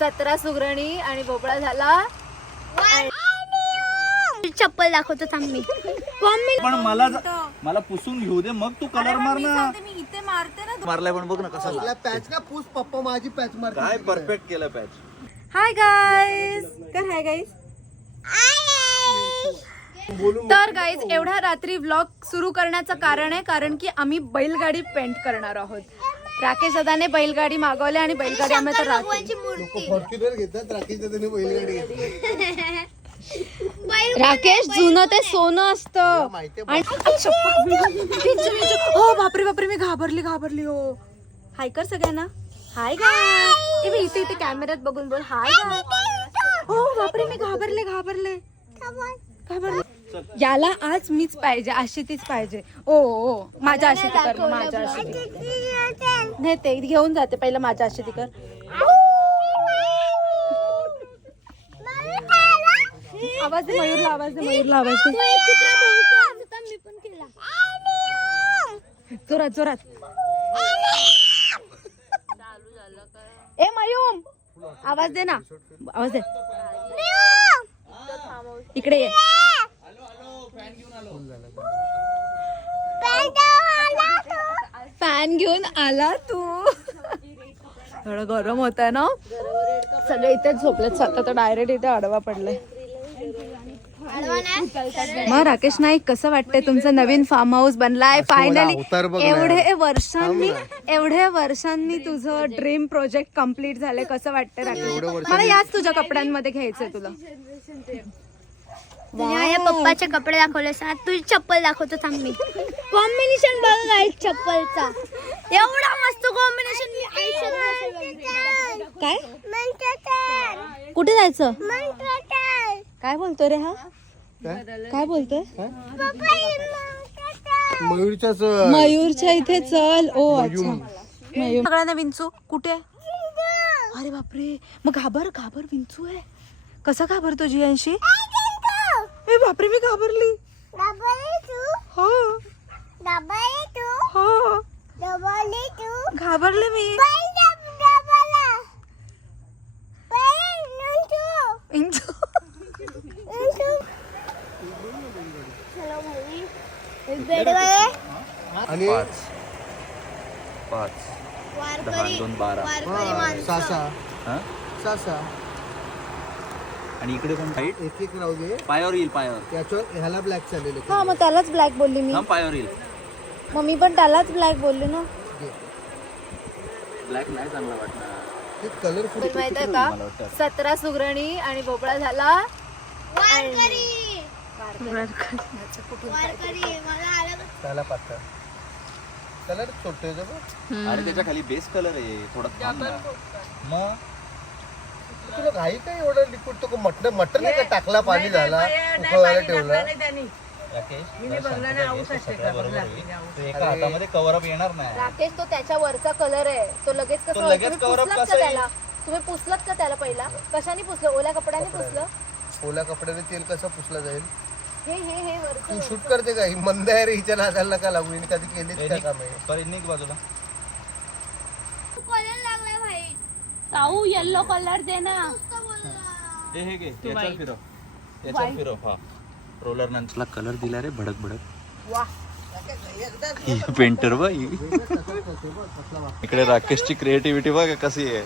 17 सुगरणी आणि भोपळा झाला. चप्पल दाखवतो थांब मी. पण मला पुसून घेऊ दे मग तू कलर मार ना. मी इथे मारते ना. मारलाय पण बघ ना कसा पॅच ना पूस पप्पा माझी पॅच मार. काय परफेक्ट केलं पॅच. Hi guys. कर हाय गाईज. तर गाईज एवढ्या रात्री व्लॉग सुरू करण्याचं कारण आहे कारण की आम्ही बैलगाडी पेंट करणार आहोत. राकेश दादाने बैलगाडी मागवली आणि बैलगाडी आम्ही तर रात्री फॉर्च्युनर घेतात. राकेशच्या त्याने बैलगाडी घेतली. राकेश जुनं ते सोनं असतं. हो बापरे बापरे मी घाबरली हो. हाय कर सगळ्यांना. हाय गाय. इथे इथे कॅमेऱ्यात बघून बोल हाय गाय. हो बापरे मी घाबरले. याला आज मीच पाहिजे अशी तीच पाहिजे. ओ माझ्या अशी ती कर. माझ्या अशी नाही ते घेऊन जाते पहिलं. माझ्या अशी ती कर. आवाज दे मयूरला. आवाज दे. जोरात ए मयूम आवाज दे ना. आवाज दे. इकडे ये. फॅन घेऊन आला तू. थोडं गरम होत आहे ना. सगळे इथेच झोपलेत. स्वतः तर डायरेक्ट इथे आडवा पडलाय. मग राकेश नाईक कसं वाटतंय तुमचं नवीन फार्म हाऊस बनलाय फायनली. एवढ्या वर्षांनी तुझं ड्रीम प्रोजेक्ट कम्प्लीट झालंय. कसं वाटतंय राकेश? मला याच तुझ्या कपड्यांमध्ये घ्यायचंय तुला. या पप्पाचे कपडे दाखवले. तुझी चप्पल दाखवतो थांब मी. कॉम्बिनेशन बघ गाईस चप्पलचा. एवढा मस्त कॉम्बिनेशन मी आयुष्यात. काय कुठे जायचं? काय बोलतोय रे हा? काय बोलतोय? मयूरच्या इथे चल. ओ अच्छा मयूर. सगळ्यांना विंचू कुठे? अरे बापरे. मग घाबर विंचू आहे. कसा घाबरतो जियांशी? ए बापरे मी घाबरली. हो घाबरले मी. आणि 5 10 2 12 सासा आणि इकडे पण हाईट एक राहू दे. पायावर येईल. त्याच्यावर ह्याला ब्लॅक चालेल. हा मग त्यालाच ब्लॅक बोलली मी. पायावर येईल. मग मी पण त्यालाच ब्लॅक बोलली ना. ब्लॅक नाही चांगला वाटणार. ते कलरफुल माहित आहे का? 17 सुगरणी आणि भोपळा झाला. त्याला पातळ कलर छोटे. अरे त्याच्या खाली बेस कलर आहे थोडा थांब ना. मग तुला घाई काय एवढं लिक्विड? तो मटन नाही का टाकला पाणी झाला उकळवायला ठेवला. एका हातामध्ये कव्हर अप येणार नाही. राकेश तो त्याच्या वरचा कलर आहे. तो लगेच कसं लगेच cover up कसं येईल? तुम्ही पुसलात का त्याला? पहिला कशाने पुसलं? ओल्या कपड्याने पुसलं? ओल्या कपड्याने तेल कसं पुसलं जाईल? हे वरचं. तू शूट करते का? ही मंद आहे रे. हिच्या नादाला नका लागू. हिने कधी केलीच त्या काम आहे. बाजूला ताऊ येलो कलर दे ना. हे घे. याच्यावर फिरव. हा रोलर नंतरला कलर दिला रे भडक. पेंटर बघ. इकडे राकेशची क्रिएटिव्हिटी बघ कशी आहे.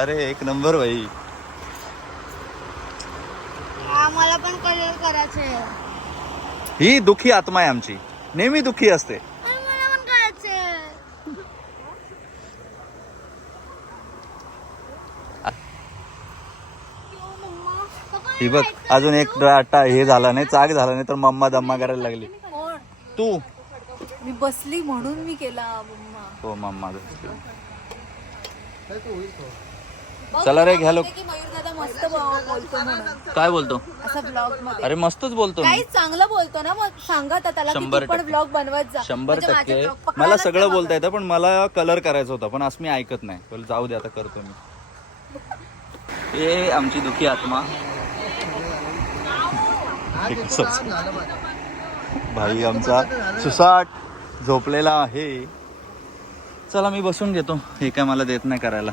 अरे एक नंबर भाई. मला पण कलर करायचे. ही दुःखी आत्मा आहे आमची. नेहमी दुःखी असते. मला पण करायचे. ही बघ अजून एक डाटा हे झाला नाही. चाक झाला नाही तर मम्मा दम्मा करायला लागली. तू मी बसली म्हणून मी केला. हो मम्मा. चला रे घ्या लोक. मयूर दादा मस्त बोलतो म्हणून. काय बोलतो? असं ब्लॉग मध्ये अरे मस्तच बोलतो. काही चांगलं बोलतो ना. मग सांगा त्याला की तू पण ब्लॉग बनवत जा. 100%. मला सगळं बोलता येतं पण मला कलर करायचा होता पण असं मी ऐकत नाही. बोल जाऊ दे आता करतो मी. हे आमची दुःखी आत्मा. भाई आमचा सुसाट झोपलेला आहे. चला मी बसून घेतो. हे काय मला देत नाही करायला.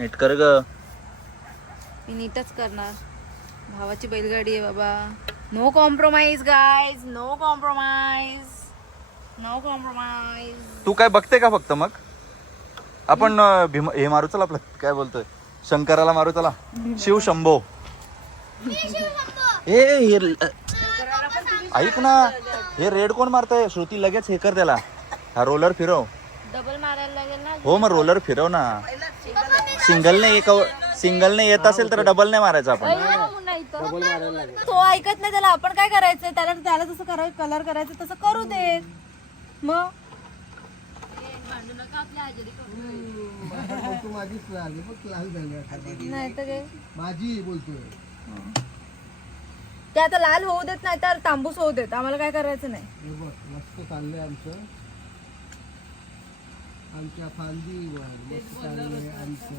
नीट कर ग. मी नीटच करणार. भावाची बैलगाडी आहे बाबा. No compromise guys, no compromise, no compromise. तू काय बघते का फक्त? मग आपण हे मारू चला, आपलं काय बोलतोय, शंकराला मारू चला. शिव शंभो. ऐक ना, हे रेड कोण मारतय? श्रुती लगेच हे कर त्याला. हा रोलर फिरव. डबल मारायला लागेल ना. हो मग रोलर फिरव ना. सिंगलने येत असेल तर डबल नाही मारायचं आपण. तो ऐकत नाही, त्याला आपण काय करायचंय? त्याला जसं करायचं, कलर करायचं तसं करू दे. मग तू माझीच लाल झाली नाही तर काय, माझी बोलतोय. ते आता लाल होऊ देत नाही तर तांबूस होऊ देत, आम्हाला काय करायचं नाही. हे बघ मस्त चाललंय आमच्या फांदीवर मस्त चाललंय आमचं.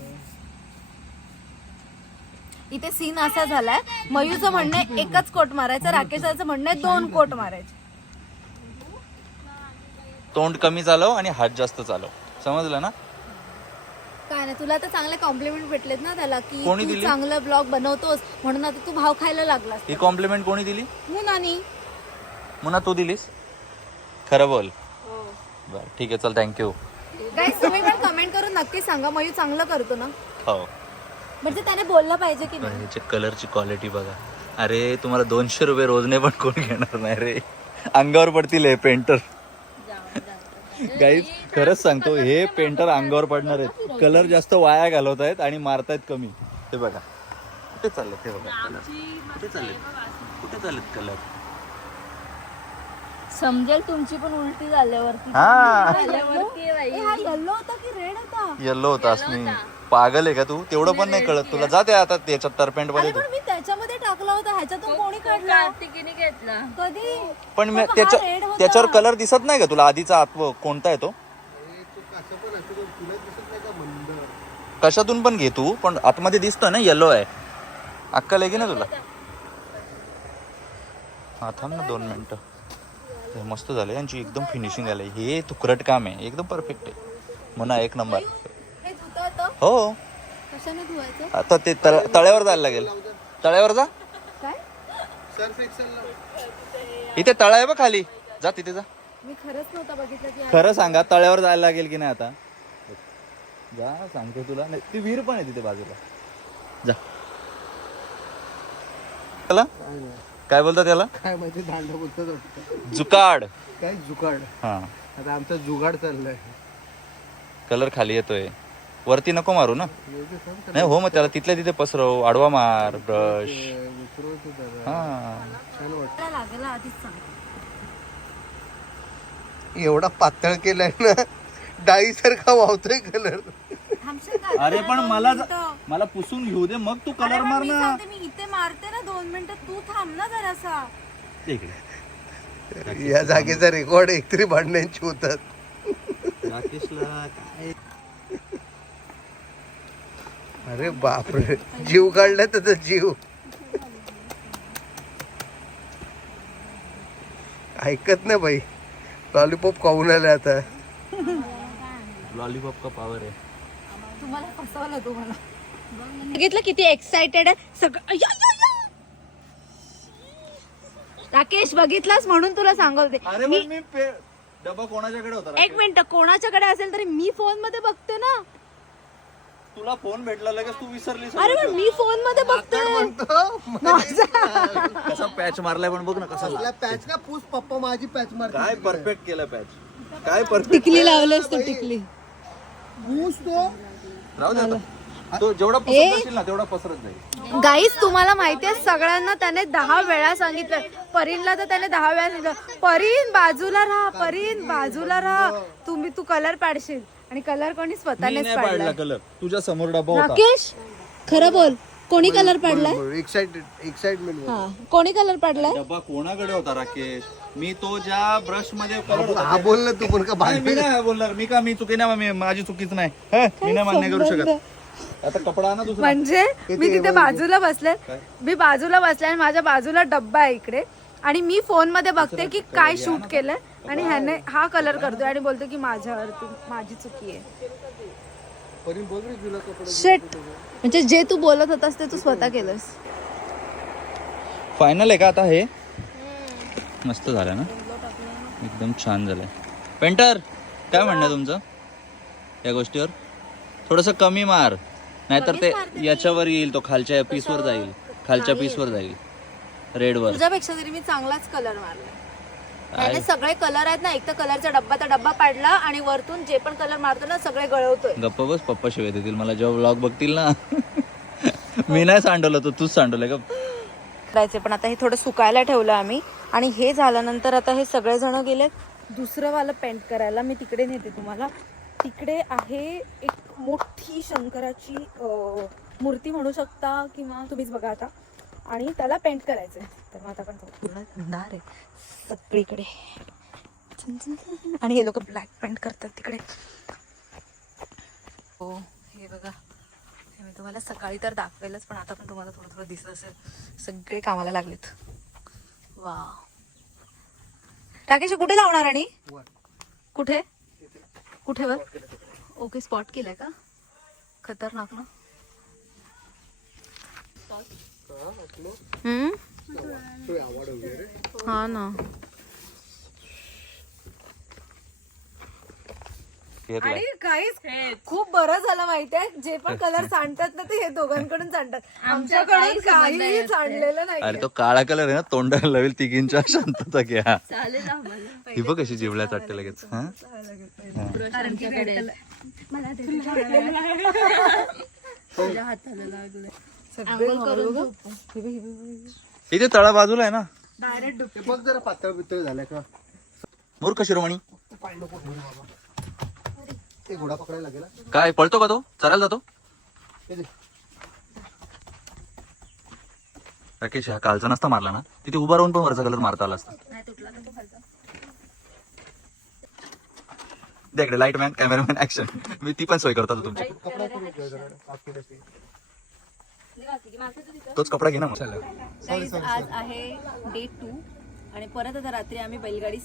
इथे सीन असा झालाय, मयूचं म्हणणं आहे एकच कोट मारायचं, राकेशाचं म्हणणं आहे 2 कोट मारायचे. तोंड कमी चालव आणि हात जास्त चालव, समजलं ना? काय नाही, तुला तर चांगले कॉम्प्लिमेंट भेटलेत ना त्याला, की कोणी तू दिली? चांगलं ब्लॉग बनवतोस म्हणून आता तू भाव खायला लागलास. ही कॉम्प्लिमेंट कोणी दिली? मुनानी. मुना तू दिलीस? खरं बोल. बरं ठीक आहे, चल थँक्यू. गाईस तुम्ही पण कमेंट करून नक्की सांगा मयू चांगलं करतो ना, हो. म्हणजे त्याने बोललं पाहिजे की नाही. ह्याच्या कलरची क्वालिटी बघा. अरे तुम्हाला 200 रुपये रोजने पण कोण घेणार नाही रे. अंगावर पडतील हे पेंटर. गाईज खरंच सांगतो, हे पेंटर अंगावर पडणार आहेत. कलर जास्त वाया घालवत आहेत आणि मारतायत कमी. ते बघा कुठे चाललं, ते बघा कलर कुठे चाललेत कलर. समजेल तुमची पण उलटी झाल्यावरती. हा येल्लो होता की रेड होता? येल्लो होता. मी पागल आहे का तू? तेवढं पण नाही कळत तुला? जाते आता त्याच्यात टर्पेंट मध्ये. पण मी त्याच्यामध्ये टाकला होता, ह्याच्यातून कोणी काढला? कार्तिकीने घेतला. कधी? पण मी पण हा red त्याच्या होता. त्याच्यावर कलर दिसत नाही का तुला? आधीचा आत्व कोणता आहे तो? असं पण असं तुला दिसत नाही का मंद? कशातून पण घे तू, पण आतमध्ये दिसतं ना येलो आहे. अक्कल आहे की ना तुला? हा थांब ना 2 मिनिटं. हे मस्त झालं, यांची एकदम फिनिशिंग आलंय. हे तुकरट काम आहे, एकदम परफेक्ट आहे. म्हणा 1 नंबर. हे धुता होतं? हो. कशाने धुवायचं? आता ते तळ्यावर जायला लागेल. तळ्यावर जा. काय? सर्फ एक्सेल लाव. इथे तळा आहे बघ खाली, जा तिथे जा. मी खरंच नव्हता बघितलं की खरं सांगा, तळ्यावर जायला लागेल की नाही आता? जा सांगतो तुला. नाही ती विहीर पण आहे तिथे बाजूला. जा. त्याला काय बोलतात त्याला? काय माहिती, दांडा बोलतात वाटतं. जुकाड. काय जुगाड? हा आता आमचा जुगाड चाललाय. कलर खाली येतोय, वरती नको मारू ना. नाही हो, मग त्याला तिथल्या तिथे पसरव, आडवा मार ब्रश. हा छान वाटत. लागेल आधीच सांग. एवढा पातळ केलाय ना, डाळी सारखा वावतोय कलर. थांबशील का? अरे पण दोन मला मिनिटं. मला पुसून घेऊ दे, मग तू अरे कलर पण मार मी ना. सांगते, मी इथे मारते ना 2 मिनिटं, तू थांब ना जरासा. इकडे या जागेचा रेकॉर्ड एकतरी भांडण्याची होतात. राकेशला काय अरे बापरे, जीव काढला त्याचा जीव. ऐकत नाही बाई. लॉलीपॉप खाऊन आले आता. लॉलीपॉप का पावर आहे. तुम्हाला फसवलं तुम्हाला. बघितलं किती एक्साइटेड आहे सगळं. राकेश बघितलास म्हणून तुला सांगते. अरे पण मी डबा कोणाच्याकडे होता? 1 मिनिट, कोणाच्याकडे असेल तरी मी फोन मध्ये बघते ना. तुला फोन भेटला लगेच तू विसरलीस. अरे पण मी फोन मध्ये बघते. कसा पॅच मारलाय पण बघ ना कसा. पॅच ना पूस पप्पा, माझी पॅच मार. काय परफेक्ट केलं पॅच, काय परफेक्ट. टिकली लावलेस तू, टिकली. पूस तो राहू दे आता. तो जेवढा पसरत असेल ना तेवढा पसरत जाईल. गाईस तुम्हाला माहितीये, सगळ्यांना त्याने 10 वेळा सांगितलं. परीनला तर त्याने 10 वेळा सांगितलं, परीन बाजूला राहा, परीन बाजूला राहा. तू कलर पाडशील, आणि कलर कोणी मी स्वतःनेच नाही पाडला. पाडला कलर, तुझ्या समोर डबा होता. राकेश खरं बोल, कोणी कलर पाडलाय? एक्साइटमेंट. हा, कोणी कलर पाडलाय? डबा कोणाकडे होता राकेश? मी तो ज्या ब्रश मध्ये कलर होता. हा बोल ना तू, पण का नाही, मी नाही बोलणार. मी चुकी नाही, माझी चुकीच नाही. मी नाही मान्य करू शकत. आता कपडा आणा दुसरा. म्हणजे मी तिथे बाजूला बसले, आणि माझ्या बाजूला डब्बा आहे इकडे, आणि मी फोन मध्ये बघते की काय शूट केलंय, आणि ह्याने हा कलर करतोय आणि बोलतो की माझ्यावरती माझी चुकी आहे. परीन बघ रे तुला कपडे शेट, म्हणजे जे तू बोलत होतास ते तू स्वतः केलंस. फायनल आहे का आता हे? मस्त झालं ना, एकदम छान झालंय. पेंटर काय म्हणणं तुमचं या गोष्टीवर? थोडस कमी मार, नाहीतर ते याच्यावर येईल, तो खालच्या पीसवर जाईल, खालच्या पीसवर जाईल, रेडवर. तुझ्यापेक्षा तरी मी चांगलाच कलर मारला. आणि सगळे कलर आहेत ना, एक तर कलरचा डब्बा पाडला आणि वरतून जे पण कलर मारतो ना सगळे गळवतोय. गप्प बस, पप्पा शिवाय देतील मला जेव्हा व्लॉग बघतील ना. मी नाही सांडवलं, तो तूच सांडवलंय का? करायचे पण आता हे थोडं सुकायला ठेवलं आम्ही. आणि हे झाल्यानंतर आता हे सगळे जण गेलेत दुसरं वाला पेंट करायला. मी तिकडे नेते तुम्हाला. तिकडे आहे एक मोठी शंकराची मूर्ती म्हणू शकता किंवा तुम्हीच बघा आता. आणि त्याला पेंट करायचंय. तर मग आता आपण पूर्ण अंधार आहे सगळीकडे. आणि हे लोक ब्लॅक पेंट करतात तिकडे. हो हे बघा, हे मी तुम्हाला सकाळी तर दाखवेलच, पण आता पण तुम्हाला थोडं थोडं दिसत असेल. सगळे कामाला लागलेत. वा, राकेश कुठे लावणार? आणि कुठे कुठे वर? ओके, स्पॉट केलाय का? खतरनाक ना. हा ना. आणि काहीच खूप बरं झालं माहितीये, जे पण कलर सांडतात ना ते हे दोघांकडून सांडतात, आमच्याकडून काही सांडलेलं नाही. अरे तो काळा कलर आहे ना, तोंडाला लावेल तिघींच्या. शांतता घ्या. ही बघ कशी जिवल्या चाटते लगेच. इथे तळा बाजूला आहे ना. ते बघ जरा पातळ बितळ झाल्या का? मूर्ख शिरोमणी. ते घोडा पकडायला लागेल. काय पळतो का तो? चरायला जातो? राकेश हा कालचा नसता मारला ना, तिथे उभा राहून पण वरचा कलर मारता आला असता. इकडे लाईट मॅन, कॅमेरामॅन, ऍक्शन. मी ती पण सोय करतो तुमची. तोच कपडा घे ना. आज आहे डे 2 आणि परत आता रात्री आम्ही बैलगाडी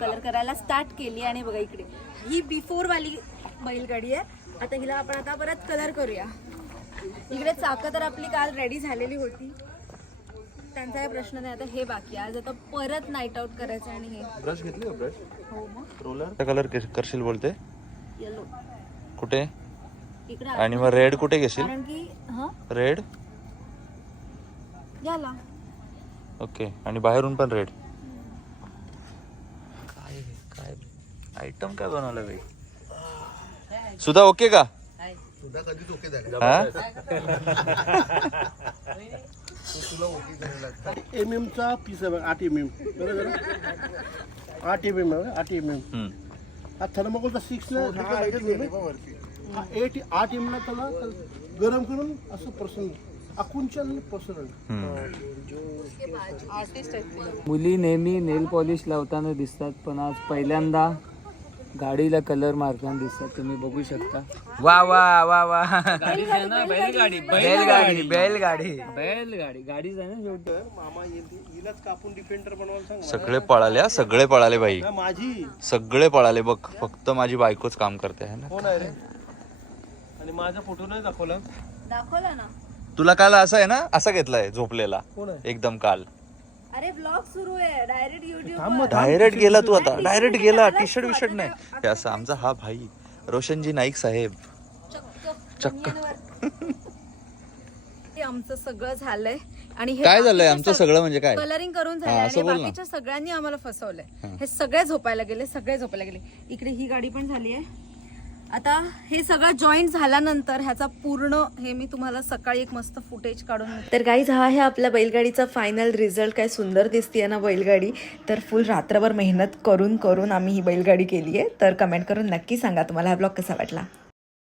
कलर करायला स्टार्ट केली. आणि बघा इकडे ही बिफोर वाली बैलगाडी आहे. आता हिला आपण आता परत कलर करूया. इकडे चाकं तर आपली काल रेडी झालेली होती, त्यांचा काही प्रश्न नाही. आता हे बाकी आज आता परत नाईट आउट करायचं. आणि हे ब्रश घेतली ब्रश, हो मग रोलर कलर करशील बोलते. येलो कुठे? इकडे. आणि मग रेड कुठे घेशील? कारण की रेड याला. ओके. आणि बाहेरून पण रेड. काय काय आयटम काय बनवलं बाई? सुद्धा ओके का? सुद्धा कधीच ओके झालं. हा तुला ओके करायला MM चा पीस आहे बघ, 8 MM बरोबर. 8 MM आहे, 8 MM. हा थर्मोकोलचा 6 ना, 8 MM ला त्याला गरम करून असं प्रसन्न आकुंचन प्रसन्न. मुली नेहमी नेल पॉलिश लावताना दिसतात, पण आज पहिल्यांदा गाडीला कलर मारताना दिसतात. तुम्ही बघू शकता. वा वा वा वा. बैलगाडी बैलगाडी बैलगाडी बैलगाडी गाडीच आहे ना शेवटी. मामा हिलाच कापून डिफेंडर बनवायला सांग. सगळे पळाले हा, सगळे पळाले बाई, ना माझी सगळे पळाले बघ. फक्त माझी बायकोच काम करते है ना. कोण आहे रे? आणि माझा फोटो नाही दाखवला. दाखवला ना. तुला काल असं आहे ना, असा घेतलाय झोपलेला कोण आहे? एकदम काल. अरे ब्लॉग सुरू आहे डायरेक्ट युट्यूब. डायरेक्ट गेला तू आता, डायरेक्ट गेला. टी शर्ट विशर्ट नाही. हे असं आमचा हा भाई रोशनजी नाईक साहेब चक्क. आमचं सगळं झालंय. आणि हे काय झालंय बाकीचं आमचं सगळं म्हणजे काय? कलरिंग करून झालंय. हा, आणि असं बोल ना. बाकीच्या सगळ्यांनी आम्हाला फसवलंय. हे सगळे झोपायला गेले, सगळे झोपायला गेले. इकडे ही गाडी पण झाली आहे. आता हे सगळं जॉईंट झाल्यानंतर ह्याचा पूर्ण हे मी तुम्हाला सकाळी एक मस्त फुटेज काढून. तर गाईज हा आहे आपल्या बैलगाडीचा फायनल रिझल्ट. काय सुंदर दिसतीये ना बैलगाडी. तर फुल रात्रभर मेहनत करून करून आम्ही ही बैलगाडी केली आहे. तर कमेंट करून नक्की सांगा तुम्हाला हा ब्लॉग कसा वाटला.